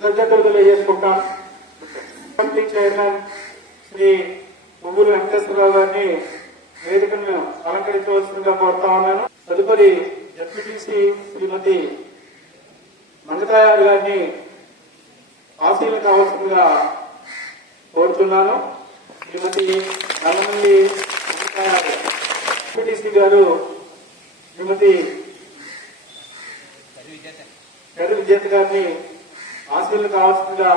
కృతజ్ఞతలు తెలియజేసుకుంటాం. Committee chairman Shri ముగ్గురు వెంకటేశ్వరరావు గారిని వేదికను అలంకరించవలసిందిగా కోరుతా ఉన్నాను. తదుపరి డిప్యూటీసీ శ్రీమతి మంగతాయారు గారిని ఆశీలు కావాల్సిందిగా కోరుతున్నాను. శ్రీమతి నల్లమల్లి మంగతాయారు డిప్యూటీసీ గారు శ్రీమతి గరు విజేత గారిని ఆశీలు కావాల్సిందిగా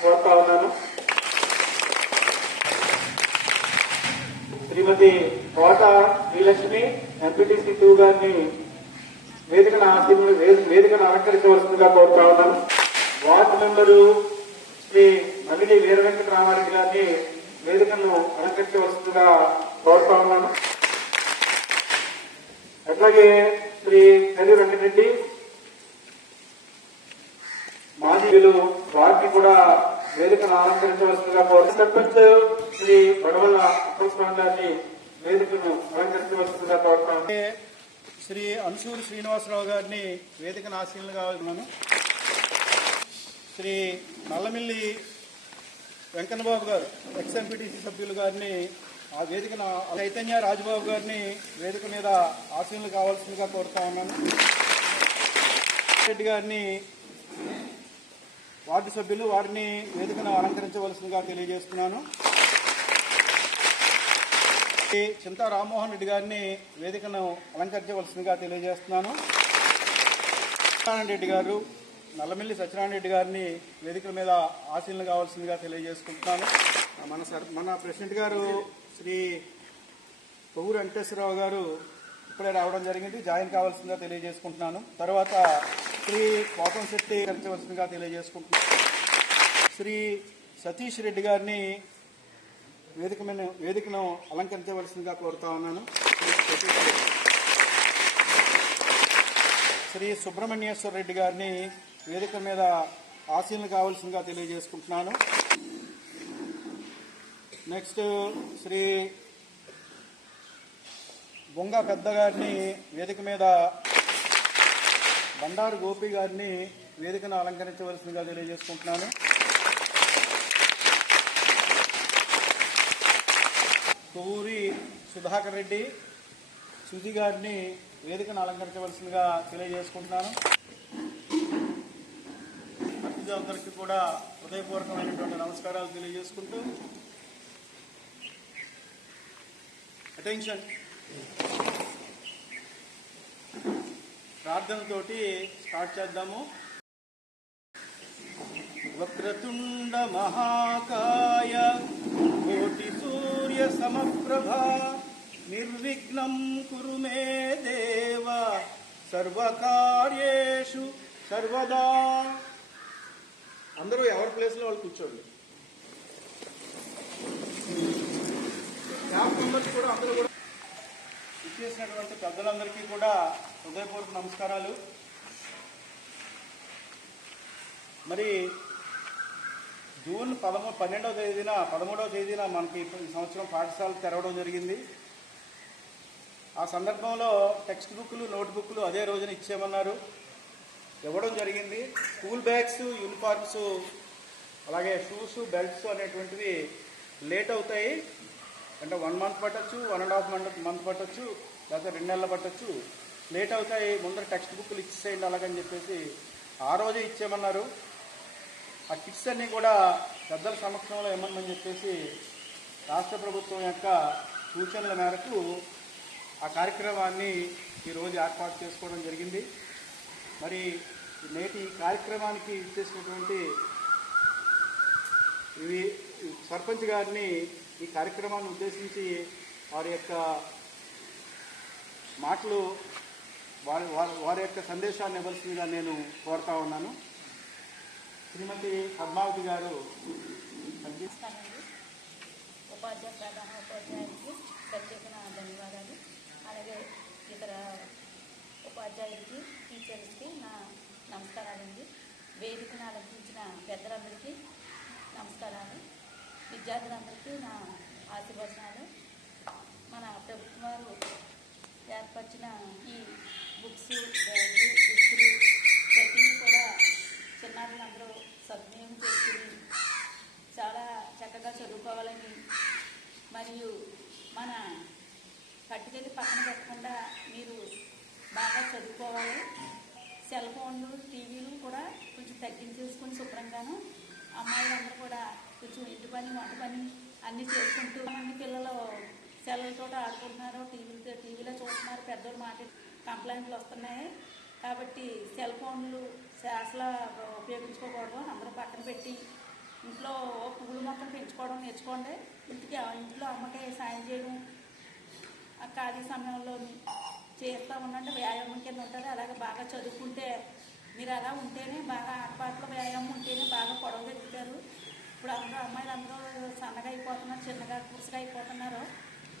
కోరుతా ఉన్నాను. శ్రీమతి కోట శ్రీలక్ష్మి ఎంపీటీసీ 2 గారిని వేదికను అలంకరించవలసిందిగా కోరుతా ఉన్నాను. వార్డు మెంబరు శ్రీ మగిడి వీర వెంకటరామారెడ్డి గారిని వేదికను అలంకరించవలసిందిగా కోరుతా ఉన్నాను. అట్లాగే శ్రీ కరి వెంకటరెడ్డి మాజీలు వారిని కూడా వేదికను అలంకరించవలసిందిగా కోరుతాను. సర్పంచ్ శ్రీ పడవల అప్పస్వామి గారిని వేదికను అలంకరించవలసిందిగా కోరుతాను. శ్రీ అన్సూరి శ్రీనివాసరావు గారిని వేదికను ఆశీనులుగా ఉన్నాను. శ్రీ నల్లమిల్లి వెంకన్నబాబు గారు ఎక్స్ఎంపీటీసీ సభ్యులు గారిని ఆ వేదికన చైతన్య రాజబాబు గారిని వేదిక మీద ఆశీనులు కావాల్సిందిగా కోరుతా ఉన్నాను. రెడ్డి గారిని వార్డు సభ్యులు వారిని వేదికను అలంకరించవలసిందిగా తెలియజేస్తున్నాను. చింతా రామ్మోహన్ రెడ్డి గారిని వేదికను అలంకరించవలసిందిగా తెలియజేస్తున్నాను. సత్యనారాయణ రెడ్డి గారు నల్లమిల్లి సత్యనారాయణ రెడ్డి గారిని వేదికల మీద ఆశీనులు కావాల్సిందిగా తెలియజేసుకుంటున్నాను. మన ప్రెసిడెంట్ గారు శ్రీ కొవ్వూరు వెంకటేశ్వరరావు గారు ఇప్పుడే రావడం జరిగింది, జాయిన్ కావాల్సిందిగా తెలియజేసుకుంటున్నాను. తర్వాత శ్రీ కోపంశెట్టి కరించవలసిందిగా తెలియజేసుకుంటున్నాను. శ్రీ సతీష్ రెడ్డి గారిని వేదికను అలంకరించవలసిందిగా కోరుతా ఉన్నాను. శ్రీ సుబ్రహ్మణ్యేశ్వర రెడ్డి గారిని వేదిక మీద ఆశీనులు కావాల్సిందిగా తెలియజేసుకుంటున్నాను. నెక్స్ట్ శ్రీ బొంగ పెద్ద గారిని వేదిక మీద బండారు గోపి గారిని వేదికను అలంకరించవలసిందిగా తెలియజేసుకుంటున్నాను. కొవ్వూరి సుధాకర్ రెడ్డి సుజి గారిని వేదికను అలంకరించవలసిందిగా తెలియజేసుకుంటున్నాను. అతిథులందరికీ కూడా హృదయపూర్వకమైనటువంటి నమస్కారాలు తెలియజేసుకుంటూ అటెన్షన్ ప్రార్థనతోటి స్టార్ట్ చేద్దాము. వక్రతుండ మహాకాయ కోటి సూర్య సమప్రభ నిర్విఘ్నం కురు మే దేవ సర్వకార్యేషు సర్వదా. అందరూ ఎవరి ప్లేస్లో వాళ్ళు కూర్చోండి. స్టాఫ్ మెంబర్స్ కూడా అందరూ కూడా ఇచ్చేసినటువంటి పెద్దలందరికీ కూడా హృదయపూర్వక నమస్కారాలు. మరి జూన్ 13వ తేదీన మనకి ఈ సంవత్సరం పాఠశాలలు తెరవడం జరిగింది. ఆ సందర్భంలో టెక్స్ట్ బుక్లు నోట్ బుక్లు అదే రోజున ఇచ్చేయమన్నారు, ఇవ్వడం జరిగింది. స్కూల్ బ్యాగ్స్ యూనిఫార్మ్స్ అలాగే షూస్ బెల్ట్స్ అనేటువంటివి లేట్ అవుతాయి. అంటే 1 మంత్ పట్టచ్చు, 1.5 మంత్ పట్టచ్చు, లేకపోతే 2 నెలలు పట్టచ్చు, లేట్ అవుతాయి. ముందర టెక్స్ట్ బుక్లు ఇచ్చేసేయండి అలాగని చెప్పేసి ఆ రోజే ఇచ్చేయమన్నారు. ఆ కిట్స్ అన్నీ కూడా పెద్దల సమక్షంలో ఇవ్వమని చెప్పేసి రాష్ట్ర ప్రభుత్వం యొక్క సూచనల మేరకు ఆ కార్యక్రమాన్ని ఈరోజు ఏర్పాటు చేసుకోవడం జరిగింది. మరి నేటి కార్యక్రమానికి ఇచ్చేసినటువంటి సర్పంచ్ గారిని ఈ కార్యక్రమాన్ని ఉద్దేశించి వారి యొక్క మాటలు వారి యొక్క సందేశాన్ని ఇవ్వాల్సిందిగా నేను కోరుతా ఉన్నాను. శ్రీమతి పద్మావతి గారు. ఉపాధ్యాయ ప్రధాన ఉపాధ్యాయునికి ప్రత్యేక ధన్యవాదాలు. అలాగే ఇతర ఉపాధ్యాయులకి టీచర్స్కి నా నమస్కారాలండి. వేదికను అలంకరించిన పెద్దలందరికీ నమస్కారాలు. విద్యార్థులందరికీ నా ఆశీర్వచనాలు. మన ప్రభుత్వం వారు ఏర్పరిచిన ఈ బుక్స్, బ్యాగ్లు, దుస్తులు ప్రతిదీ కూడా చిన్న చిన్నారులు అందరూ సద్వినియోగం చేసుకుని చాలా చక్కగా చదువుకోవాలని, మరియు మన పట్టుకెళ్ళి పక్కన పెట్టకుండా మీరు బాగా చదువుకోవాలి. సెల్ ఫోన్లు, టీవీలు కూడా కొంచెం తగ్గించేసుకొని శుభ్రంగాను అమ్మాయిలందరూ కూడా కొంచెం ఇంటి పని, వంట పని అన్నీ చేసుకుంటూ, మంది పిల్లలు సెల్లతో ఆడుకుంటున్నారు, టీవీలో చూస్తున్నారు, పెద్దోళ్ళు మాట కంప్లైంట్లు వస్తున్నాయి. కాబట్టి సెల్ ఫోన్లు అసలు ఉపయోగించుకోకూడదు. అందరూ పక్కన పెట్టి ఇంట్లో పువ్వులు మొక్కలు పెంచుకోవడం నేర్చుకోండి. ఇంట్లో అమ్మకి సాయం చేయడం ఆ ఖాళీ సమయంలో చేస్తూ ఉండండి. వ్యాయామం కింద ఉంటుంది. అలాగే బాగా చదువుకుంటే మీరు అలా ఉంటేనే బాగా ఆటపాటలో వ్యాయామం ఉంటేనే బాగా పొడవగలుగుతారు. ఇప్పుడు అందరూ అమ్మాయిలు అందరూ సన్నగా అయిపోతున్నారు, చిన్నగా కురుసుగా అయిపోతున్నారు.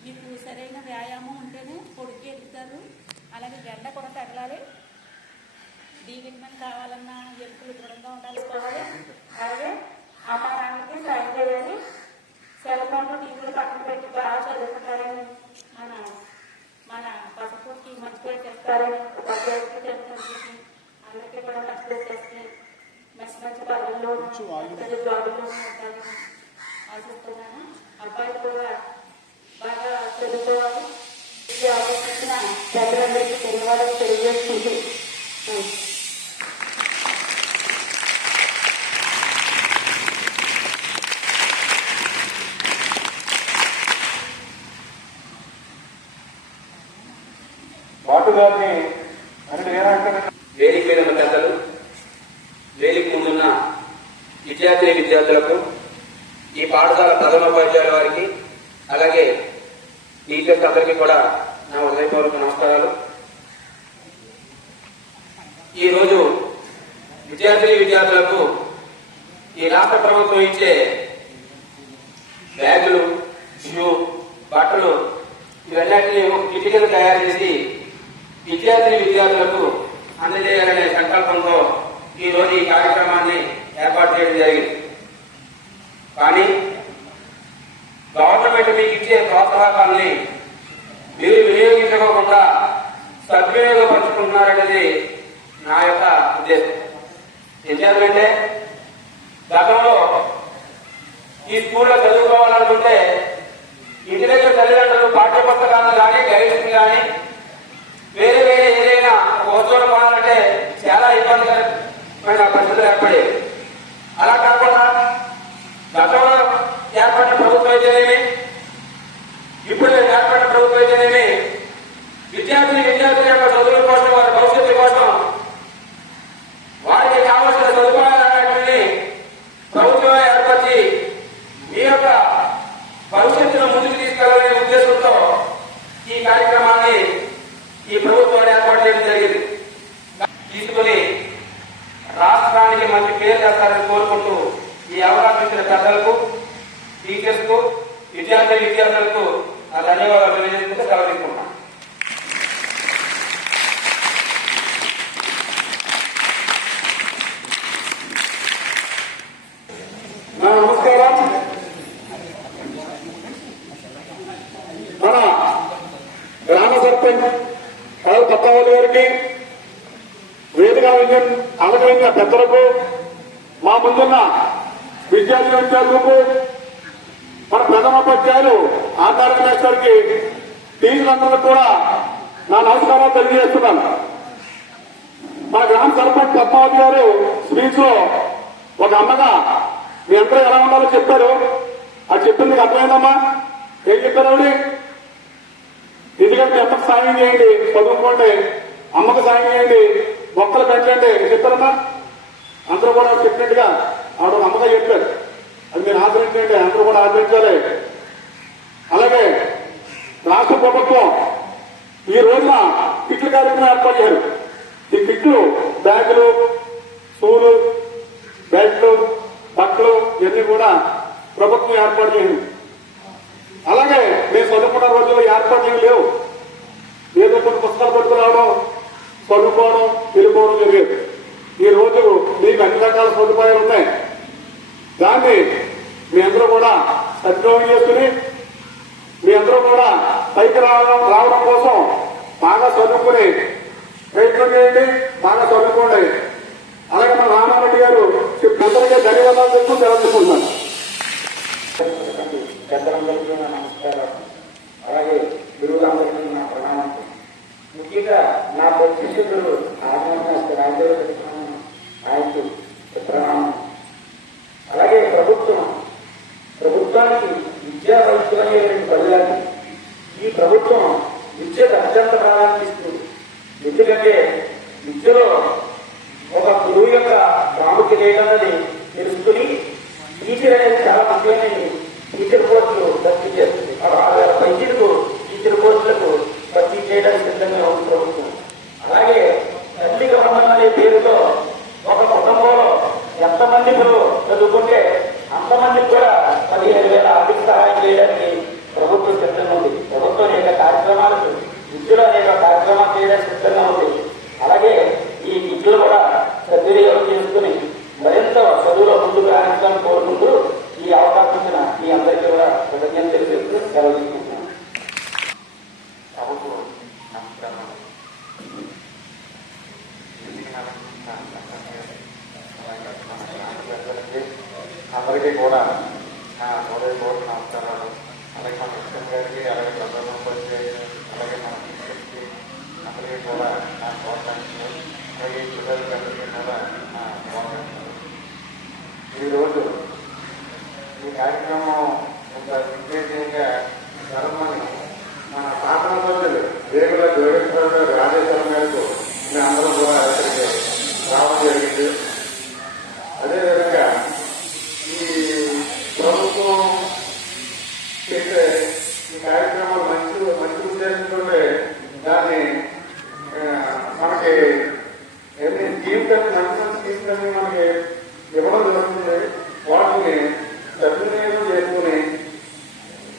మీకు సరైన వ్యాయామం ఉంటేనే పొడుగ్గా ఎదుగుతారు. అలాగే గంట కూడా తగలాలి. డి విటమిన్ కావాలన్నా ఎలుకలు దృఢంగా ఉండాలి. అలాగే ఆహారానికి సాయం చేయాలి. సెల్ ఫోన్లు, టీవీలు పక్కన పెట్టి బాగా చదువుకుంటారని మన పసుపుకి మంచి పేరు చేస్తారని ఉపాధ్యాయులకి తెలుసుకుంటుంది. అందరికీ కూడా మంచి పేరు చేస్తే మంచి మంచి పనుల్లో జాబుల్లో ఉంటారని ఆశిస్తున్నాను. అబ్బాయిలు కూడా బాగా చదువుకోవాలి. ఇది ఆలోచించిన పెద్దలందరికీ ధన్యవాదాలు తెలియజేస్తుంది. వేదిక మీద పెద్దలు, వేదిక ముందున్న విద్యార్థులకు, ఈ పాఠశాల ప్రథమోపాధ్యాయుల వారికి, అలాగే టీచర్స్ అందరికీ కూడా నా హృదయపూర్వక నమస్కారాలు. ఈరోజు విద్యార్థులకు ఈ రాష్ట్ర ప్రభుత్వం ఇచ్చే బ్యాగులు, షూ, బట్టలు ఇవన్నిటినీ ఒక కిట్ కింద తయారు చేసి విద్యార్థులకు అందజేయాలనే సంకల్పంతో ఈ రోజు ఈ కార్యక్రమాన్ని ఏర్పాటు చేయడం జరిగింది. కానీ గవర్నమెంట్ మీకు ఇచ్చే ప్రోత్సాహకాన్ని మీరు వినియోగించుకోకుండా సద్వినియోగపరుచుకుంటున్నారనేది నా యొక్క ఉద్దేశం. ఎందుకంటే గతంలో ఈ స్కూల్లో చదువుకోవాలనుకుంటే ఇంటి దగ్గర తల్లిదండ్రులు పాఠ్య పుస్తకాలను కానీ, గైడ్స్ కానీ, వేరే ఏదైనా వస్తువులు కొనాలంటే చాలా ఇబ్బందికరమైన పరిస్థితులు ఏర్పడేవి. అలా కాకుండా గతంలో ఏర్పడిన ప్రభుత్వం అయితేనేమి, ఇప్పుడు ఏర్పడిన ప్రభుత్వం అయితేనేమి విద్యార్థుల యొక్క చదువుల కోసం, వారి భవిష్యత్తు కోసం వారికి కావాల్సిన సదుపాయాలన్నింటినీ ప్రభుత్వమే ఏర్పరిచి మీ యొక్క భవిష్యత్తును ముందుకు తీసుకెళ్లాలనే ఉద్దేశంతో ఈ కార్యక్రమాన్ని ఈ ప్రభుత్వాన్ని ఏర్పాటు చేయడం జరిగింది. తీసుకుని రాష్ట్రానికి మంచి పేరు చేస్తారని కోరుకుంటూ ఈ అవకాశం ఇచ్చిన పెద్దలకు, టీచర్స్ కు, విద్యార్థులకు నా ధన్యవాదాలు తెలియజేసుకుంటూ సెలవు తీసుకుంటున్నాను. నమస్కారం. మన గ్రామ సర్పంచ్ పట్టావల్లి గారికి, వేదిక అలంకరించిన పెద్దలకు, మా ముందున్న విద్యార్థులకు, మన ప్రథమోపాధ్యాయులు ఆంధ్ర మాస్టర్కి, టీచర్లందరికీ కూడా నా నమస్కారాలు తెలియజేస్తున్నాను. మన గ్రామ సర్పంచ్ పద్మావతి గారు స్పీచ్ లో ఒక అమ్మగా మీ అందరూ ఎలా ఉండాలో చెప్పారు. అది చెప్పింది అర్థమైందమ్మా? ఏం చెప్పారు? ఎందుకంటే అమ్మకు సాయం చేయండి, చదువుకోండి, అమ్మకు సాయం చేయండి, మొక్కలు పెంచండి చెప్పారమ్మా. అందరూ కూడా చెప్పినట్టుగా ఆవిడ అమ్మగా చెప్పారు. అది మీరు ఆచరించండి, అందరూ కూడా ఆచరించాలి. అలాగే రాష్ట్ర ప్రభుత్వం ఈ రోజున కిట్లు కార్యక్రమం ఏర్పాటు చేశారు. ఈ కిట్లు బ్యాగులు, షూలు, బెల్ట్లు, బట్టలు ఇవన్నీ కూడా ప్రభుత్వం ఏర్పాటు చేసింది. అలాగే మేము చదువుకున్న రోజుల్లో ఏర్పాట్లు లేవు. ఏదో కొన్ని పుస్తకాలు పట్టుకురావడం, చదువుకోవడం, వెళ్ళిపోవడం జరిగేది. ఈ రోజు మీకు అన్ని రకాల సదుపాయాలు ఉన్నాయి. దాన్ని మీ అందరూ కూడా సద్వినియోగం చేసుకుని మీ అందరూ కూడా పైకి రావడం కోసం బాగా చదువుకుని ప్రయత్నం చేయండి. బాగా చదువుకోండి. అలాగే మన రామారెడ్డి గారు అందరికీ ధన్యవాదాలు చెప్తూ తెలుసుకుంటున్నాను. పెద్దలందరికీ నా నమస్కారం. అలాగే గురువులందరికీ నా ప్రణామం. ముఖ్యంగా నా శిష్యుడు ఆయనకు ప్రణామం. అలాగే ప్రభుత్వానికి విద్యా వైద్యులనే బదిలాలి. ఈ ప్రభుత్వం విద్యకు అత్యంత ప్రాధాన్యత ఇస్తుంది. ఎందుకంటే విద్యలో ఒక గురువు యొక్క ప్రాముఖ్యత ఏంటన్నది తెలుసుకుని టీచర్ అనేది చాలా ముఖ్యమైన టీచర్ పోస్టులు భర్తీ చేస్తుంది. వైద్యులకు టీచర్ పోస్టులకు భర్తీ చేయడానికి సిద్ధంగా ఉంది ప్రభుత్వం. అలాగే తల్లి గవర్నమెంట్ అనే పేరుతో ఒక కుటుంబంలో ఎంతమంది చదువుకుంటే అంతమందికి కూడా 15,000 ఆర్థిక సహాయం చేయడానికి ప్రభుత్వం సిద్ధంగా ఉంది. ప్రభుత్వం అనేక కార్యక్రమాలకు విద్యలో అనేక కార్యక్రమాలు చేయడానికి సిద్ధంగా ఉంది. అలాగే ఈ విద్యలు కూడా సద్వినియోగం చేసుకుని మరింత చదువులో ముందుకు రాణించాలని కోరుకుంటూ ఈ అవకాశం ఇచ్చిన మీ అందరికీ కూడా కృతజ్ఞతలు తెలియజేస్తూ సెలవు తీసుకుంటున్నాను. అందరికీ కూడా నా హృదయపూర్వక నమస్కారాలు. అలాగే మన కృష్ణ గారికి, అలాగే ప్రధాన ఉపాధ్యాయులు, అలాగే మన టీచర్స్కి అందరికీ కూడా నా శుభాకాంక్షలు. అలాగే పిల్లలకందరికీ కూడా నా శుభాకాంక్షలు. ఈరోజు ఈ కార్యక్రమం ఒక విశేషంగా జరగమని మన శాసన సభ్యులు వేగుల జోగేశ్వరరావు గారు రాజేశ్వరం గారికి అందరూ కూడా ఇక్కడికి రావడం జరిగింది. అదేవిధంగా ఈ ప్రభుత్వం చేసే ఈ కార్యక్రమాలు మంచి ఉద్దేశంతో దాన్ని మనకి ఎన్ని స్కీమ్స్ అని మంచి స్కీమ్స్ అని మనకి ఇవ్వడం జరుగుతుంది. వాటిని సద్వినియోగం చేసుకుని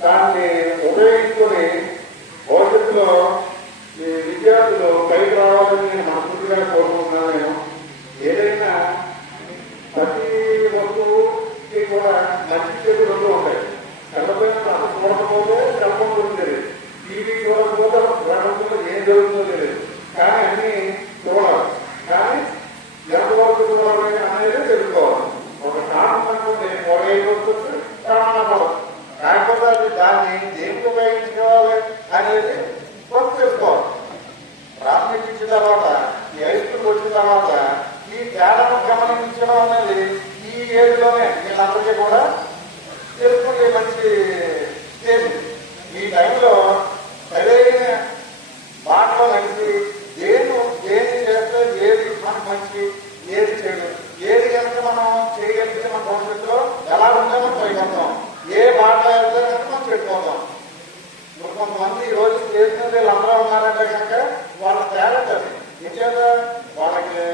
దాన్ని ఉపయోగించుకొని భవిష్యత్తులో ఈ విద్యార్థులు పైకి రావాలని నేను మనస్ఫూర్తిగా కోరుకుంటున్నాను. నేను ఏదైనా ప్రతి వస్తువుకి కూడా మంచి చెడు రెండు ఉంటాయి. కళ్ళపైన అసలు చూడకపోతే కళ్ళం దొరుకుతుంది, టీవీ చూడకపోతే ప్రపంచంలో ఏం జరుగుతుందో తెలియదు. కానీ అన్ని చూడాలి, కానీ ఎంతవరకు చూడాలి అనేది తెలుసుకోవాలి. ఒక కారణం అనుకుంటే వస్తుంది, కారణం కాకపోతే అది దాన్ని దేనికి ఉపయోగించుకోవాలి అనేది కొంత తెలుసుకోవాలి. ప్రాథమిక ఇచ్చిన తర్వాత ఈ హై స్కూల్కి వచ్చిన తర్వాత ఈ తేడాను గమనించడం అనేది ఈ ఏజ్లోనే వీళ్ళందరికీ కూడా తెలుసుకునే మంచి స్టేజ్. ఈ టైంలో సరైన బాటలో నడిచి దేని చేస్తే ఏది మనకు మంచి, ఏది చేయడం, ఏది కనుక మనం చేయగలిగితే మన భవిష్యత్తులో ఎలా ఉంటే మనం పైకొస్తాం, ఏ బాట వెళ్తే కనుక మనం చెప్పుకోతాం. ఇప్పుడు కొంతమంది ఈ రోజు స్టేజ్ మీద వీళ్ళందరూ ఉన్నారంటే కనుక వాళ్ళ టాలెంట్ అది నిజంగా వాళ్ళకి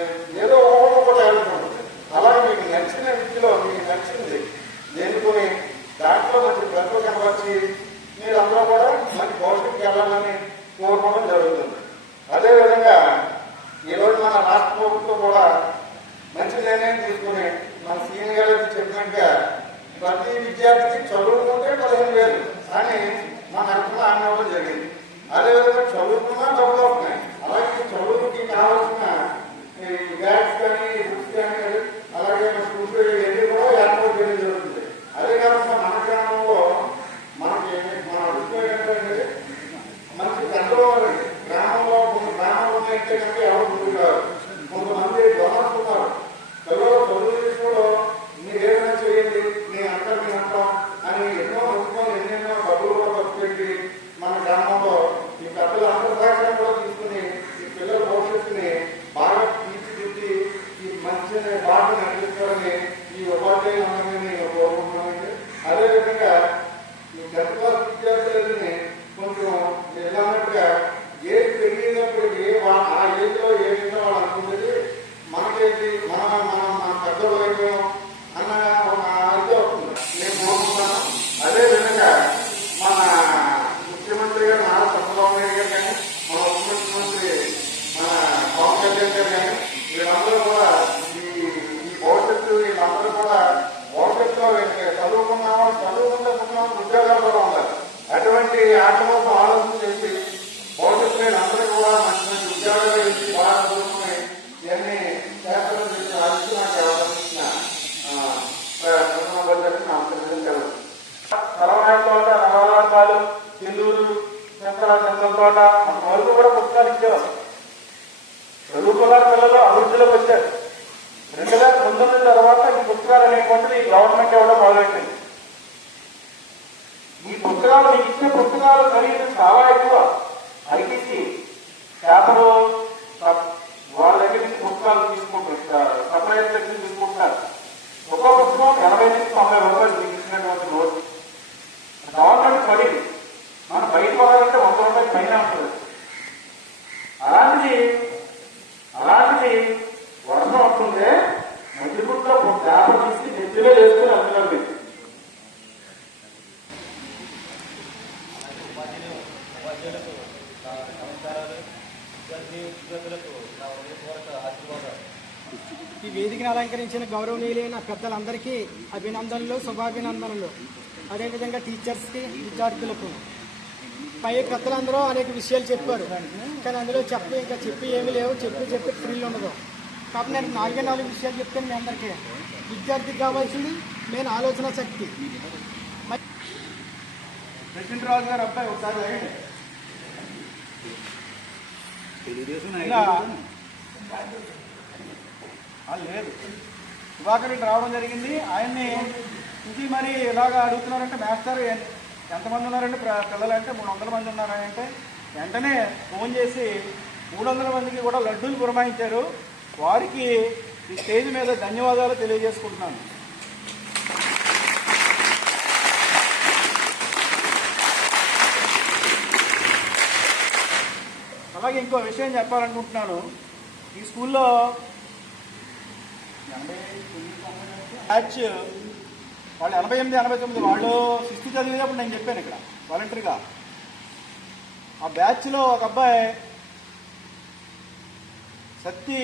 ఏదో ఒకటి టాలెంట్ ఉంటుంది. అలాగే మీకు నచ్చిన విద్యలో మీకు నచ్చింది ఎన్నుకొని దాంట్లో మంచి ప్రతిభ కనబరిచి మీరందరూ కూడా మంచి భవిష్యత్తుకి వెళ్ళాలని కోరుకోవడం జరుగుతుంది. అదేవిధంగా ఈరోజు మన రాష్ట్ర ప్రభుత్వం కూడా మంచి నిర్ణయం తీసుకుని మన సీఎం గారు చెప్పినట్టుగా ప్రతి విద్యార్థికి చదువుకుంటే 15,000 అని మన అనుకున్న ఆమె జరిగింది. అదేవిధంగా చదువుకున్నా డబ్బులు అవుతున్నాయి. అలాగే చదువుకి కావాల్సిన బ్యాగ్స్ కానీ బుక్స్ కానీ అలాగే స్కూల్స్ ఇవన్నీ కూడా ఏర్పాటు చేయడం జరుగుతుంది. అదే కాకుండా మన గ్రామంలో మనకి మన అభిప్రాయం ఏంటంటే మంచి పెద్దవాళ్ళు గ్రామంలో కొన్ని గ్రామాలు ఉన్నాయంటే కనుక ఎవరు ముందుకు కాదు. కొంతమంది డొనర్స్ ఉన్నారు. పిల్లలు చదువు విషయంలో మీరు ఏదైనా చేయండి, నేను అందరినీ అంటాం అని ఎన్నో అనుకుని ఎన్నెన్నో డబ్బులు కూడా ఖర్చు పెట్టి మన గ్రామంలో ఈ పెద్దలు అంతర్దాక్షణ కూడా తీసుకుని ఈ పిల్లల భవిష్యత్తుని బాగా తీర్చిదిద్ది ఈ మంచి బాట నడిపిస్తారని ఈ ఉపాధ్యాయులందరినీ నేను కోరుకుంటున్నానండి. అదేవిధంగా ఈ 10th క్లాస్ విద్యార్థులని కొంచెం ఎలాంటిగా ఏది పెరిగినప్పుడు ఆ ఏజ్ లో ఏ విధంగా వాళ్ళు అనుకుంటుంది మనకేంటి మన పెద్దలు అయిపోయాం అన్న ఒక ఇది అవుతుంది నేను కోరుకుంటున్నాను. అదేవిధంగా మన ముఖ్యమంత్రి గారు నారా చంద్రబాబు నాయుడు గారు కానీ మన ఉప ముఖ్యమంత్రి మన పవన్ కళ్యాణ్ గారు కానీ వీళ్ళందరూ కూడా ఈ భవిష్యత్తు వీళ్ళందరూ కూడా భవిష్యత్తులో చదువుకున్న వాళ్ళు చదువుకుంటున్న ఉద్యోగాలు కూడా ఉండాలి. అటువంటి ఆటలకు ఆలోచన చేసి భవిష్యత్తు వీళ్ళందరూ కూడా మంచి మంచి ఉద్యోగాలు ఇచ్చి బాగా చదువుకుని ఇవన్నీ చేస్తారని చెప్పి అనేటువంటిది గవర్నమెంట్ ఇవ్వడం మొదలైంది. ఈ పుస్తకాలు మీకు ఇచ్చిన పుస్తకాలు ఖరీదు చాలా ఎక్కువ. ఐటీసీ పేపరు వాళ్ళ దగ్గర నుంచి పుస్తకాలు తీసుకుంటారు, సప్లైర్ దగ్గర తీసుకుంటారు. ఒక్కో పుస్తకం 80 నుంచి 90 రూపాయలు మీకు ఇచ్చినటువంటి రోజు గవర్నమెంట్ ఖరీదు. మనం బయట కొనాలంటే 100 రూపాయలు పైన ఉంటుంది. అలాంటిది వర్షం వస్తుంటే మధ్యపుట్లో పేపర్ తీసి నెత్తిలో వేసుకుని అందులో పెట్టి ఈ వేదికను అలంకరించిన గౌరవనీయులైన పెద్దలందరికీ అభినందనలు, శుభాభినందనలు. అదేవిధంగా టీచర్స్కి, విద్యార్థులకు. పై పెద్దలందరూ అనేక విషయాలు చెప్పారు, కానీ అందులో చెప్పి ఏమీ లేవు. చెప్పి ఫ్రీలు ఉండదు. కాబట్టి నేను 4 విషయాలు చెప్తాను మీ అందరికీ. విద్యార్థికి కావాల్సింది మెయిన్ ఆలోచన శక్తి. ప్రెసిడెంట్ రాజు గారు అబ్బాయి ఒకసారి లేదు సుధాకర్ రెడ్డి రావడం జరిగింది. ఆయన్ని చూసి మరి ఇలాగా అడుగుతున్నారంటే, మాస్టర్ ఎంతమంది ఉన్నారంటే పిల్లలు అంటే 300 మంది ఉన్నారంటే వెంటనే ఫోన్ చేసి 300 మందికి కూడా లడ్డూలు పురమాయించారు. వారికి ఈ స్టేజ్ మీద ధన్యవాదాలు తెలియజేసుకుంటున్నాను. అలాగే ఇంకో విషయం చెప్పాలనుకుంటున్నాను. ఈ స్కూల్లో బ్యాచ్ వాళ్ళు 88, 89 వాళ్ళు 6th చదివేటప్పుడు నేను చెప్పాను ఇక్కడ వాలంటరీగా. ఆ బ్యాచ్లో ఒక అబ్బాయి సత్తి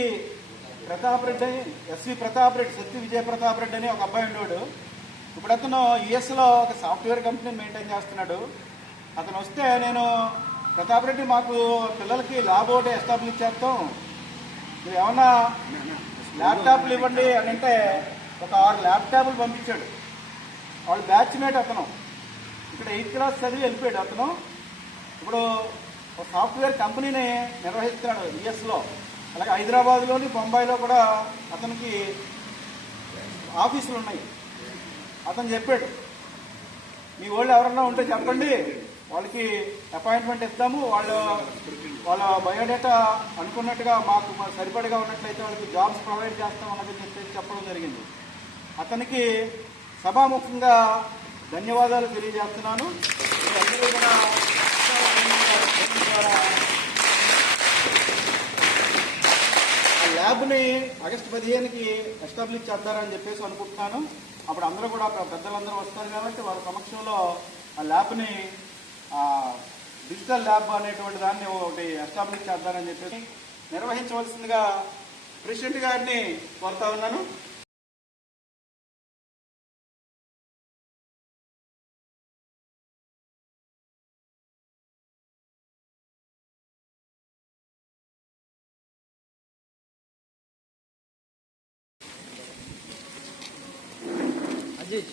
ప్రతాప్ రెడ్డి అని, ఎస్వి ప్రతాప్ రెడ్డి, సత్తి విజయ ప్రతాప్ రెడ్డి అని ఒక అబ్బాయి ఉండేవాడు. ఇప్పుడు అతను యుఎస్లో ఒక సాఫ్ట్వేర్ కంపెనీని మెయింటైన్ చేస్తున్నాడు. అతను వస్తే, నేను ప్రతాప్ రెడ్డి మాకు పిల్లలకి ల్యాబ్ ఒకటి ఎస్టాబ్లిష్ చేస్తాం, మీరు ఏమన్నా ల్యాప్టాప్లు ఇవ్వండి అని అంటే ఒక 6 ల్యాప్టాప్లు పంపించాడు. వాళ్ళ బ్యాచ్మేట్ అతను ఇక్కడ 8th క్లాస్ చదివి వెళ్ళిపోయాడు. అతను ఇప్పుడు ఒక సాఫ్ట్వేర్ కంపెనీని నిర్వహిస్తున్నాడు యుఎస్లో. అలాగే హైదరాబాద్లోని, బొంబాయిలో కూడా అతనికి ఆఫీసులు ఉన్నాయి. అతను చెప్పాడు, మీ వాళ్ళు ఎవరన్నా ఉంటే చెప్పండి, వాళ్ళకి అపాయింట్మెంట్ ఇస్తాము, వాళ్ళ బయోడేటా అనుకున్నట్టుగా మాకు సరిపడిగా ఉన్నట్లయితే వాళ్ళకి జాబ్స్ ప్రొవైడ్ చేస్తాం అన్నది చెప్పడం జరిగింది. అతనికి సభాముఖంగా ధన్యవాదాలు తెలియజేస్తున్నాను. ఆ ల్యాబ్ని ఆగస్టు 15కి ఎస్టాబ్లిష్ చేద్దారని చెప్పేసి అనుకుంటున్నాను. అప్పుడు అందరూ కూడా, పెద్దలందరూ వస్తారు కాబట్టి వారి సమక్షంలో ఆ ల్యాబ్ని, డిజిటల్ ల్యాబ్ అనేటువంటి దాన్ని ఒకటి ఎస్టాబ్లిష్ చేద్దారని చెప్పేసి నిర్వహించవలసిందిగా ప్రెసిడెంట్ గారిని కోరుతా ఉన్నాను. అజిత్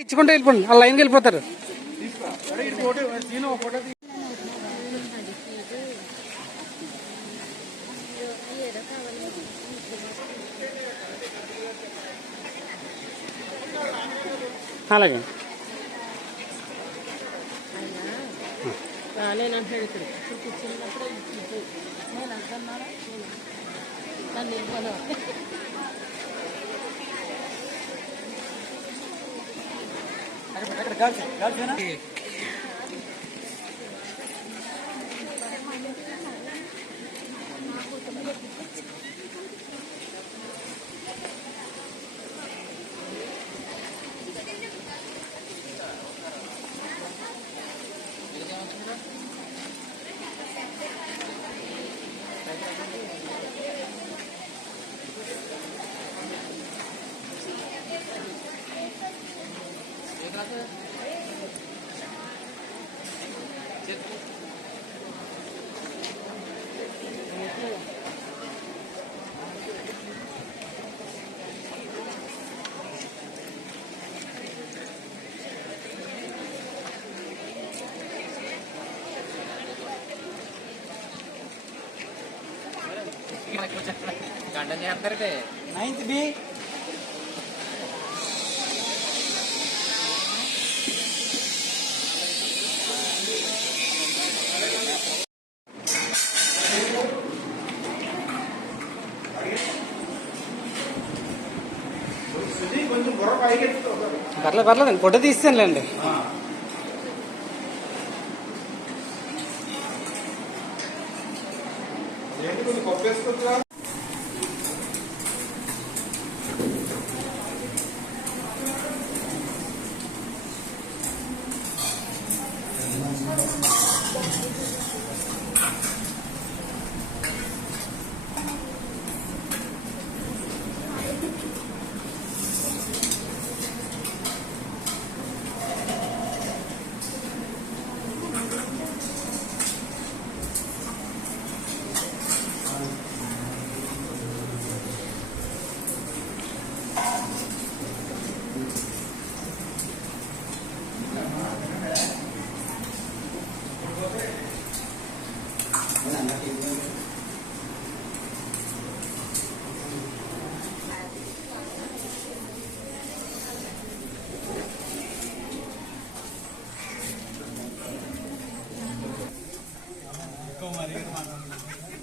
ఇచ్చుకుంటే వెళ్ళిపోండి, ఆ లైన్కి వెళ్ళిపోతారు. ఫోటో అలాగే నేను అంటాడు ఇక్కడ కూర్చున్నప్పుడు నేను అంటున్నారా నన్ను వెళ్ళిపోను గంట చేస్తారంటే 9th B. కొంచెం బుర్ర పైకి పర్లేదండి ఫోటో తీస్తానులేండి. కొంచెం కొప్పేసుకుంటున్నా. మరి